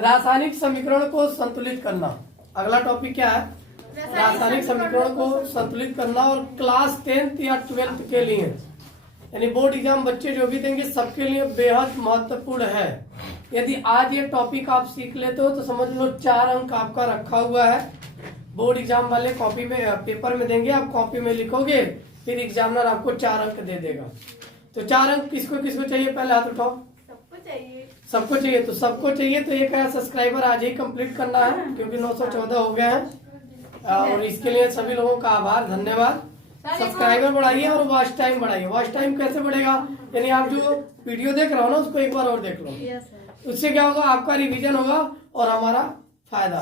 रासायनिक समीकरण को संतुलित करना। अगला टॉपिक क्या है? रासायनिक समीकरण को संतुलित करना। और क्लास 10th या 12th के लिए यानी बोर्ड एग्जाम बच्चे जो भी देंगे सबके लिए बेहद महत्वपूर्ण है। यदि आज ये टॉपिक आप सीख लेते हो तो समझ लो 4 अंक आपका रखा हुआ है। बोर्ड एग्जाम वाले कॉपी में पेपर में देंगे, आप कॉपी में लिखोगे, फिर एग्जामिनर आपको 4 अंक दे देगा। तो 4 अंक किसको किसको चाहिए? पहले हाथ उठाओ। सबको चाहिए। सबको चाहिए। तो सबको चाहिए तो ये क्या सब्सक्राइबर आज ही कंप्लीट करना है, क्योंकि 914 हो गए हैं। और इसके लिए सभी लोगों का आभार, धन्यवाद। सब्सक्राइबर बढ़ाइए और वॉच टाइम बढ़ाइए। वॉच टाइम कैसे बढ़ेगा? यानी आप जो वीडियो देख रहे हो ना उसको एक बार और देख लो। उससे क्या होगा? आपका रिवीजन होगा और हमारा फायदा।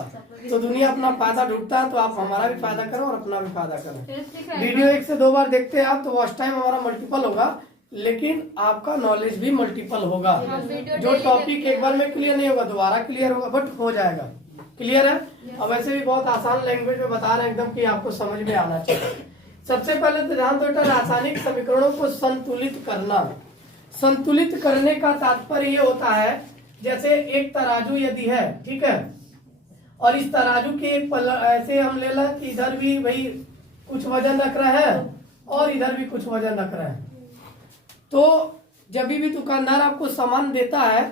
तो दुनिया अपना फायदा ढूंढता है, तो आप हमारा भी फायदा करो और अपना भी फायदा करो। वीडियो 1 से 2 बार देखते हैं आप तो वॉच टाइम हमारा मल्टीपल होगा, लेकिन आपका नॉलेज भी मल्टीपल होगा। जो टॉपिक एक बार में क्लियर नहीं होगा दोबारा क्लियर होगा, बट हो जाएगा। क्लियर है? और वैसे भी बहुत आसान लैंग्वेज में बता रहे हैं एकदम कि आपको समझ में आना चाहिए। सबसे पहले तो ध्यान दो, रासायनिक समीकरणों को संतुलित करना। संतुलित करने का तात्पर्य ये होता है, जैसे एक तराजू यदि है, ठीक है, और इस तराजू के एक ऐसे हम ले लें कि इधर भी भाई कुछ वजन रख रहा है और इधर भी कुछ वजन रख रहा है, तो जब भी दुकानदार आपको सामान देता है,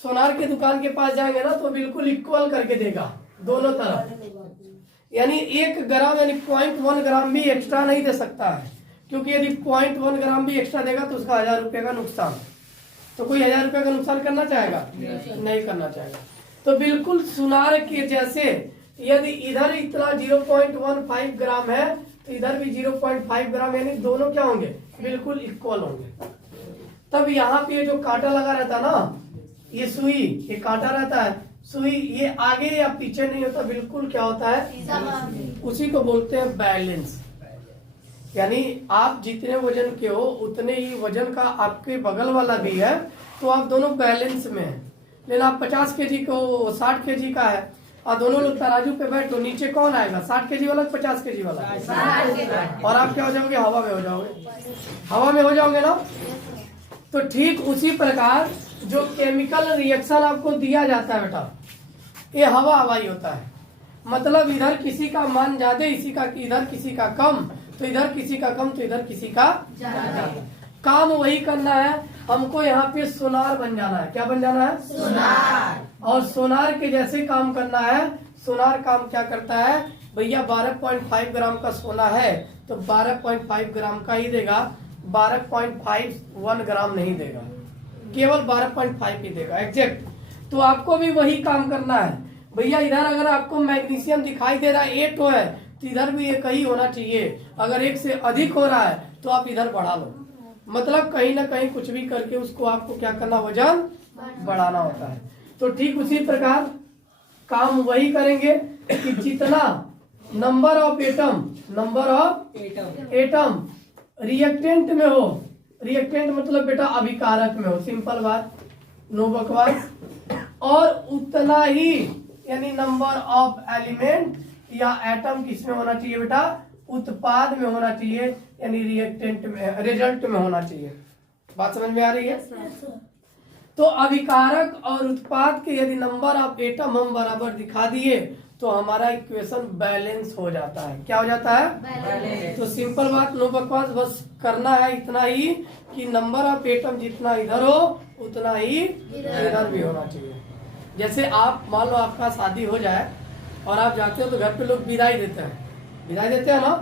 सोनार के दुकान के पास जाएंगे ना तो बिल्कुल इक्वल करके देगा दोनों तरफ। यानी 1 ग्राम यानी 0.1 ग्राम भी एक्स्ट्रा नहीं दे सकता है, क्योंकि यदि 0.1 ग्राम भी एक्स्ट्रा देगा तो उसका 1000 रुपये का नुकसान। तो कोई 1000 रुपये का नुकसान करना चाहेगा? नहीं करना चाहेगा। तो बिल्कुल सुनार के जैसे यदि इधर इतना 0.15 ग्राम है तो इधर भी 0.5 ग्राम, यानी दोनों क्या होंगे? बिल्कुल इक्वल होंगे। तब यहाँ पे जो कांटा लगा रहता ना, ये सुई, ये कांटा रहता है, सुई ये आगे या पीछे नहीं होता, बिल्कुल क्या होता है? उसी को बोलते हैं बैलेंस। यानी आप जितने वजन के हो उतने ही वजन का आपके बगल वाला भी है, तो आप दोनों बैलेंस में है। लेकिन आप 50 केजी को 60 केजी का है और दोनों लोग तराजू पे बैठो, नीचे कौन आएगा? 60 केजी वाला, 50 केजी वाला? और आप क्या हो जाओगे? हवा में हो जाओगे। हवा में हो जाओगे ना। तो ठीक उसी प्रकार जो केमिकल रिएक्शन आपको दिया जाता है बेटा, ये हवा हवाई होता है। मतलब इधर किसी का मान ज्यादा, इसी का इधर किसी का कम, तो इधर किसी का कम तो इधर किसी का ज्यादा। काम वही करना है हमको। यहाँ पे सोनार बन जाना है। क्या बन जाना है? सोनार। और सोनार के जैसे काम करना है। सोनार काम क्या करता है भैया? 12.5 ग्राम का सोना है तो 12.5 ग्राम का ही देगा, 12.51 ग्राम नहीं देगा, केवल 12.5 ही देगा एग्जैक्ट। तो आपको भी वही काम करना है भैया। इधर अगर आपको मैग्नीशियम दिखाई दे रहा है 8 है तो इधर भी 1 ही होना चाहिए। अगर 1 से अधिक हो रहा है तो आप इधर बढ़ा लो। मतलब कहीं ना कहीं कुछ भी करके उसको आपको क्या करना? वजन बढ़ाना होता है। तो ठीक उसी प्रकार काम वही करेंगे कि जितना नंबर ऑफ एटम रिएक्टेंट में हो, रिएक्टेंट मतलब बेटा अभिकारक में हो, सिंपल बात, नो बकवास, और उतना ही यानी नंबर ऑफ एलिमेंट या एटम किसमें होना चाहिए बेटा? उत्पाद में होना चाहिए, यानी रिएक्टेंट में, रिजल्ट में होना चाहिए। बात समझ में आ रही है? तो अभिकारक और उत्पाद के यदि नंबर ऑफ एटम हम बराबर दिखा दिए तो हमारा इक्वेशन बैलेंस हो जाता है। क्या हो जाता है? बैलेंस। तो सिंपल बात, नो बकवास, बस करना है इतना ही कि नंबर ऑफ एटम जितना इधर हो उतना ही इधर भी होना चाहिए। जैसे आप मान लो आपका शादी हो जाए और आप जाते हो तो घर पे लोग विदाई देते हैं, विदाई देते हैं ना।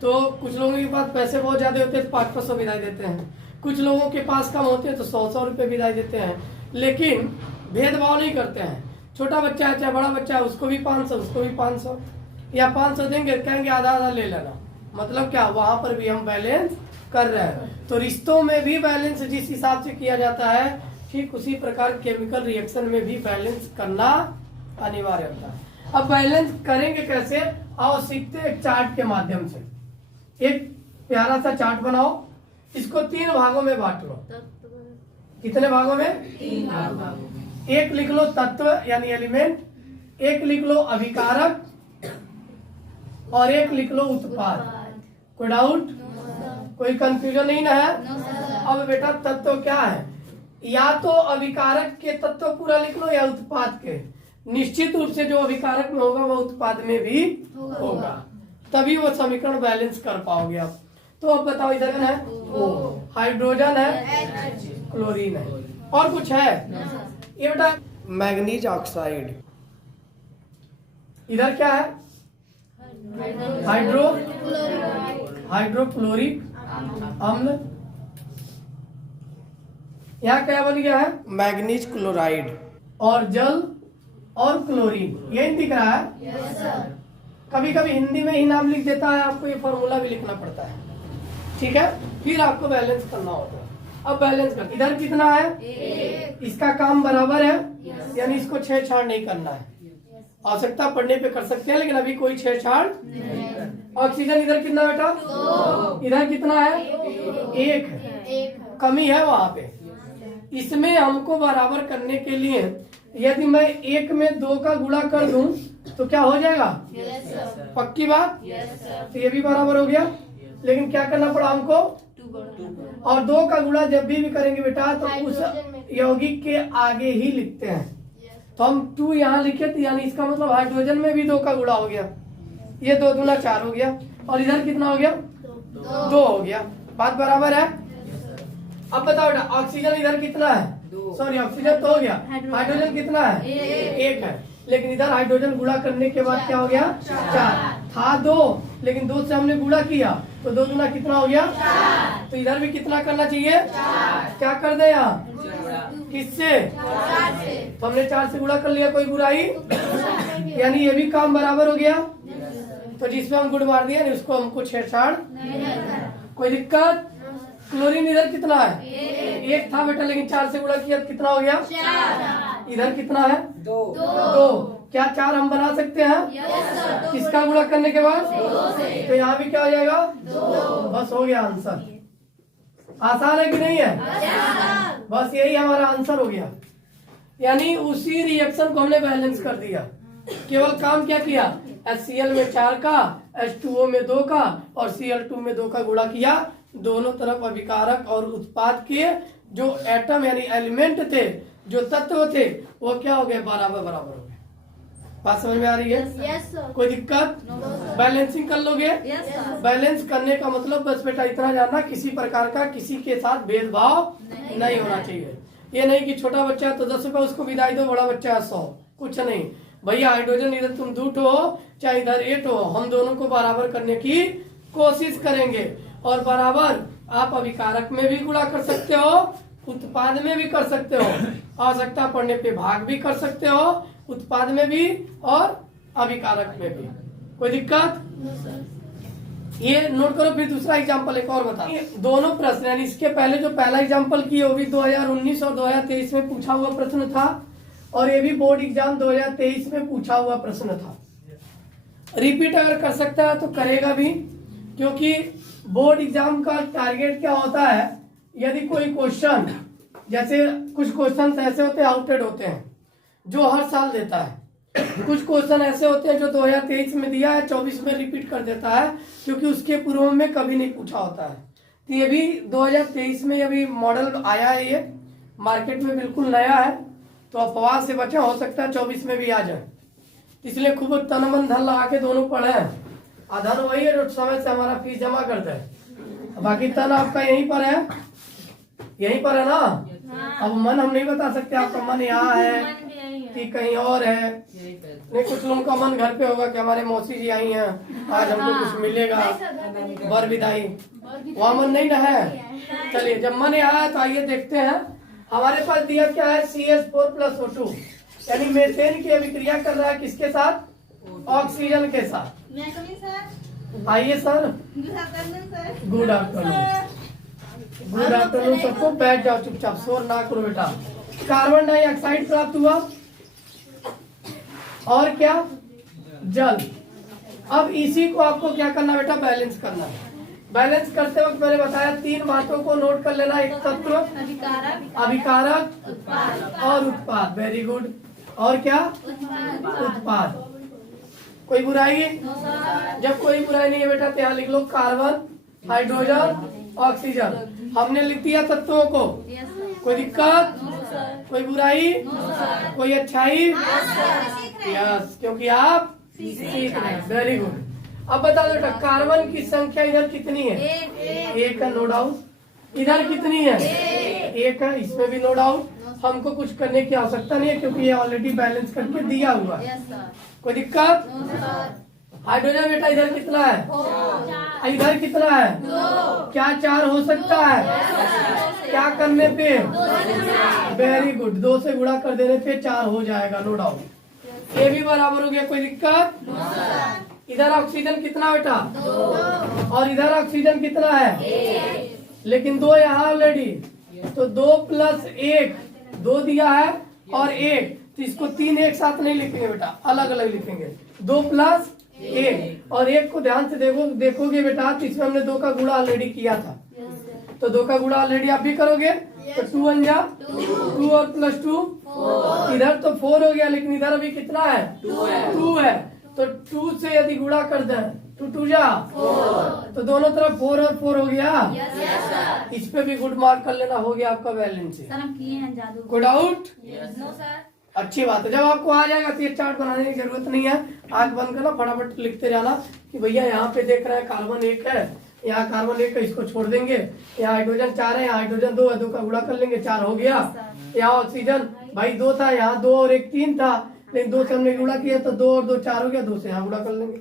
तो कुछ लोगों के पास पैसे बहुत ज्यादा होते हैं तो 500 विदाई देते हैं, कुछ लोगों के पास कम होते हैं तो 100 रुपए विदाई देते हैं। लेकिन भेदभाव नहीं करते हैं। छोटा बच्चा है चाहे बड़ा बच्चा है, उसको भी 500 उसको भी 500, या 500 देंगे, कहेंगे आधा आधा ले लेना। मतलब क्या? वहां पर भी हम बैलेंस कर रहे हैं। तो रिश्तों में भी बैलेंस जिस हिसाब से किया जाता है, ठीक उसी प्रकार केमिकल रिएक्शन में भी बैलेंस करना अनिवार्य होता है। अब बैलेंस करेंगे कैसे? आओ सीखते हैं एक चार्ट के माध्यम से। एक प्यारा सा चार्ट बनाओ, इसको 3 भागों में बांट लो। कितने भागों में? 3 भागों। एक लिख लो तत्व यानी एलिमेंट, एक लिख लो अभिकारक और एक लिख लो उत्पाद। कोई डाउट? कोई कंफ्यूजन नहीं ना है? अब बेटा तत्व क्या है? या तो अभिकारक के तत्व पूरा लिख लो या उत्पाद के। निश्चित रूप से जो अभिकारक में होगा वह उत्पाद में भी होगा, तभी वो समीकरण बैलेंस कर पाओगे आप। तो अब बताओ इधर है O, हाइड्रोजन है, क्लोरीन है, और कुछ है ये बेटा मैग्नीज ऑक्साइड। इधर क्या है हाइड्रोक्लोरिक अम्ल। यहाँ क्या बन गया है मैग्नीज क्लोराइड, और जल और क्लोरीन, यही दिख रहा है। कभी कभी हिंदी में ही नाम लिख देता है, आपको ये फॉर्मूला भी लिखना पड़ता है, ठीक है, फिर आपको बैलेंस करना होगा। अब बैलेंस कर, इधर कितना है, इसका काम बराबर है, यानी इसको छेड़छाड़ नहीं करना है। आवश्यकता पड़ने पे कर सकते हैं, लेकिन अभी कोई छेड़छाड़ नहीं। ऑक्सीजन इधर कितना बेटा, इधर कितना है, एक है, कमी है वहां पे। इसमें हमको बराबर करने के लिए यदि मैं एक में 2 का गुणा कर दूं तो क्या हो जाएगा, पक्की बात। तो ये भी बराबर हो गया, लेकिन क्या करना पड़ा हमको, और 2 का गुणा जब भी करेंगे बेटा तो उस यौगिक के आगे ही लिखते हैं। तो हम 2 यहाँ लिखे तो यानी इसका मतलब हाइड्रोजन में भी 2 का गुणा हो गया, ये 2 दूना 4 हो गया, और इधर कितना हो गया 2 हो गया। बात बराबर है। अब बताओ बेटा ऑक्सीजन इधर कितना है, सॉरी ऑक्सीजन तो हो गया, हाइड्रोजन कितना है, 1 है, लेकिन इधर हाइड्रोजन गुणा करने के बाद क्या हो गया 4 था 2, लेकिन 2 से हमने गुणा किया तो 2 दूना कितना हो गया, तो इधर भी कितना करना चाहिए, क्या कर दे यहाँ, किससे, तो हमने 4 से गुणा कर लिया, कोई बुराई, यानी ये भी काम बराबर हो गया। तो जिसमें हम गुण मार दिया उसको हमको छेड़छाड़, कोई दिक्कत। क्लोरीन इधर कितना है, 1 था बेटा, लेकिन 4 से गुणा किया कितना हो गया, इधर कितना है 2। क्या 4 हम बना सकते हैं, किसका गुणा करने के बाद, तो यहाँ भी क्या हो जाएगा 2, बस हो गया आंसर। आसान है कि नहीं है, बस यही हमारा आंसर हो गया। यानी उसी रिएक्शन को हमने बैलेंस कर दिया, केवल काम क्या किया, HCl में 4 का, H2O में 2 का और Cl2 में 2 का गुणा किया। दोनों तरफ अभिकारक और उत्पाद के जो एटम यानी एलिमेंट थे, जो तत्व थे, वो क्या हो गए, बराबर बराबर हो गए। बात समझ में आ रही है, yes, कोई दिक्कत, बैलेंसिंग कर लोगे, बैलेंस करने का मतलब बस बेटा इतना जानना, किसी प्रकार का किसी के साथ भेदभाव नहीं होना चाहिए। ये नहीं कि छोटा बच्चा है तो 10 रुपए उसको विदाई दो, बड़ा बच्चा है 100, कुछ नहीं भैया। हाइड्रोजन इधर तुम 2 हो चाहे इधर 8 हो, हम दोनों को बराबर करने की कोशिश करेंगे। और बराबर आप अभिकारक में भी गुणा कर सकते हो, उत्पाद में भी कर सकते हो, आवश्यकता पड़ने पे भाग भी कर सकते हो, उत्पाद में भी और अभिकारक में भी, कोई दिक्कत। ये नोट करो। फिर दूसरा एग्जांपल एक और बता, दोनों प्रश्न यानी इसके पहले जो पहला एग्जांपल किए वो भी 2019 और 2023 में पूछा हुआ प्रश्न था, और ये भी बोर्ड एग्जाम 2023 में पूछा हुआ प्रश्न था। रिपीट अगर कर सकता है तो करेगा भी, क्योंकि बोर्ड एग्जाम का टारगेट क्या होता है, यदि कोई क्वेश्चन, जैसे कुछ क्वेश्चन ऐसे होते हैं आउटेड होते हैं जो हर साल देता है, कुछ क्वेश्चन ऐसे होते हैं जो 2023 में दिया है 24 में रिपीट कर देता है, क्योंकि उसके पूर्व में कभी नहीं पूछा होता है। तो ये भी 2023 में अभी मॉडल आया है, ये मार्केट में बिल्कुल नया है, तो अफवाह से बचे, हो सकता है 24 में भी आ जाए। इसलिए खूब तन मन धन लगा के दोनों पढ़े हैं। धन वही है जो समय से हमारा फीस जमा करता है, बाकी तन आपका यहीं पर है, यहीं पर है ना। अब मन हम नहीं बता सकते आपका मन यहाँ है कि कहीं और है। नहीं, कुछ लोगों का मन घर पे होगा कि हमारे मौसी जी आई हैं, आज हमको कुछ मिलेगा, बर विदाई, वहाँ मन नहीं ना है। चलिए, जब मन यहाँ है तो आइए देखते हैं। हमारे पास दिया क्या है, CH4+O2 यानी मेथेन की अभिक्रिया कर रहा है किसके साथ, ऑक्सीजन के साथ। आइए sir, good afternoon, good afternoon सबको। बैठ जाओ चुपचाप, शोर ना करो बेटा। कार्बन डाइऑक्साइड प्राप्त हुआ, और क्या, जल। अब इसी को आपको क्या करना बेटा, बैलेंस करना है। बैलेंस करते वक्त मैंने बताया 3 बातों को नोट कर लेना, एक तत्व, अभिकारक और उत्पाद। Very good. और क्या, उत्पाद। कोई बुराई, जब कोई बुराई नहीं है बेटा तो यहाँ लिख लो कार्बन, हाइड्रोजन, ऑक्सीजन। हमने लिख दिया तत्वों को, कोई दिक्कत। कोई बुराई, कोई अच्छाई, यस, क्योंकि आप सीख रहे हैं। Very good. अब बता दो बेटा, कार्बन की संख्या इधर कितनी है? एक है, नो डाउट। इधर कितनी है? एक है, इसमें भी नो डाउट। हमको कुछ करने की आवश्यकता नहीं है क्योंकि ये ऑलरेडी बैलेंस करके दिया हुआ है। कोई दिक्कत? हाइड्रोजन बेटा इधर कितना है? इधर कितना है? क्या 4 हो सकता है? क्या करने पे? वेरी गुड, 2 से गुणा कर देने पे 4 हो जाएगा, नो डाउट। ये भी बराबर हो गया, कोई दिक्कत? इधर ऑक्सीजन कितना बेटा? और इधर ऑक्सीजन कितना है? लेकिन 2 यहाँ ऑलरेडी, तो 2 + 1, 2 दिया है और 1, तो इसको 3 एक साथ नहीं लिखेंगे बेटा, अलग अलग लिखेंगे। 2 + 1 और 1 को ध्यान से देखोगे बेटा, तो इसमें हमने 2 का गुणा ऑलरेडी किया था, तो 2 का गुणा ऑलरेडी आप भी करोगे, तो 2 1 जा 2 और +2 इधर तो 4 हो गया, लेकिन इधर अभी कितना है? 2 है, तो 2 से यदि गुणा कर दे 2 2 जा 4, तो दोनों तरफ 4 और 4 हो गया। इस पे भी गुड मार्क कर लेना, हो गया आपका बैलेंस। कोई डाउट? अच्छी बात है। जब आपको आ जाएगा तो ये चार्ट बनाने की जरूरत नहीं है, आंख बंद करना, फटाफट लिखते जाना कि भैया यहाँ पे देख रहे हैं कार्बन 1 है, यहाँ कार्बन 1 है, इसको छोड़ देंगे। यहाँ हाइड्रोजन 4 है, यहाँ हाइड्रोजन 2 है, 2 का गुणा कर लेंगे, 4 हो गया। यहाँ ऑक्सीजन भाई 2 था, यहाँ 2 और 1 3 था, लेकिन 2 से हमने गुणा किया तो 2 और 2 4 हो गया, 2 से यहाँ गुणा कर लेंगे।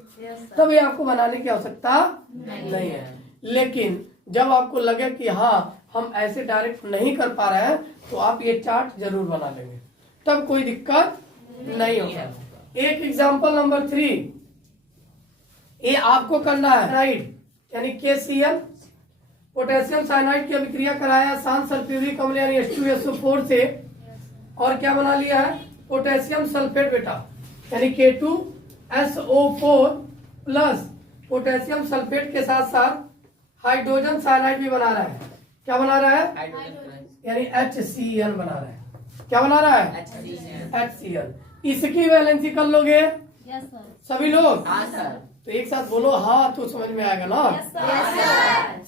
तब ये आपको बनाने की आवश्यकता नहीं है। लेकिन जब आपको लगे कि हाँ हम ऐसे डायरेक्ट नहीं कर पा रहे हैं, तो आप ये चार्ट जरूर बना लेंगे, तब कोई दिक्कत नहीं होगा। एक एग्जांपल नंबर 3, ये आपको करना है। साइनाइड यानी KCl, पोटेशियम साइनाइड की अभिक्रिया कराया शांत सल्फ्यूरिक अम्ल यानी H2SO4 से, और क्या बना लिया है? पोटेशियम सल्फेट बेटा, यानी K2SO4 प्लस पोटेशियम सल्फेट के साथ साथ हाइड्रोजन साइनाइड भी बना रहा है। क्या बना रहा है? यानी HCl बना रहा है। क्या बना रहा है? HCl। इसकी वैलेंसी कर लोगे सभी लोग? तो एक साथ बोलो हाँ, तो समझ में आएगा ना?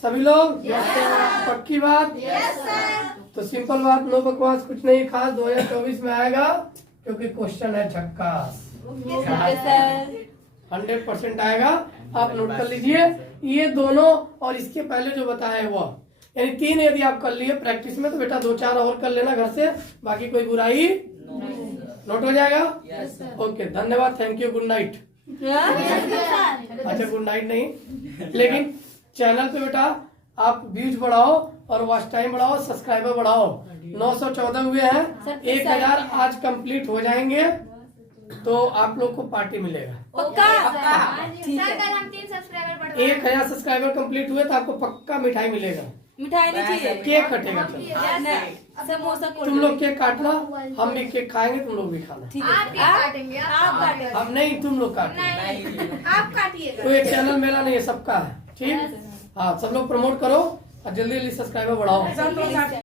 सभी लोग पक्की बात? तो सिंपल बात, नो बकवास, कुछ नहीं खास, 2024 में आएगा क्योंकि क्वेश्चन है झक्कास, 100% आएगा। आप नोट कर लीजिए ये दोनों, और इसके पहले जो बताया वो, यानी 3 यदि आप कर लिए प्रैक्टिस में, तो बेटा 2-4 और कर लेना घर से, बाकी कोई बुराई नोट हो जाएगा। ओके, धन्यवाद, थैंक यू, गुड नाइट। अच्छा गुड नाइट नहीं, लेकिन चैनल पे बेटा आप व्यूज बढ़ाओ और वॉच टाइम बढ़ाओ, सब्सक्राइबर बढ़ाओ। 914 हुए हैं, 1000 आज कंप्लीट हो जाएंगे तो आप लोग को पार्टी मिलेगा। पक्का? सर कल हम 3 सब्सक्राइबर बढ़वा 1000 सब्सक्राइबर कंप्लीट हुए तो आपको पक्का मिठाई मिलेगा। मिठाई नहीं चाहिए, केक कटेगा। समोसा, तुम लोग केक काटना, हम भी केक खाएंगे, तुम लोग भी खाना। आप केक काटेंगे? आप काटेंगे? अब नहीं, तुम लोग काटना, आप काटिएगा। कोई चैनल मेरा नहीं है, सबका है, ठीक? हाँ, सब लोग प्रमोट करो और जल्दी जल्दी सब्सक्राइबर बढ़ाओ।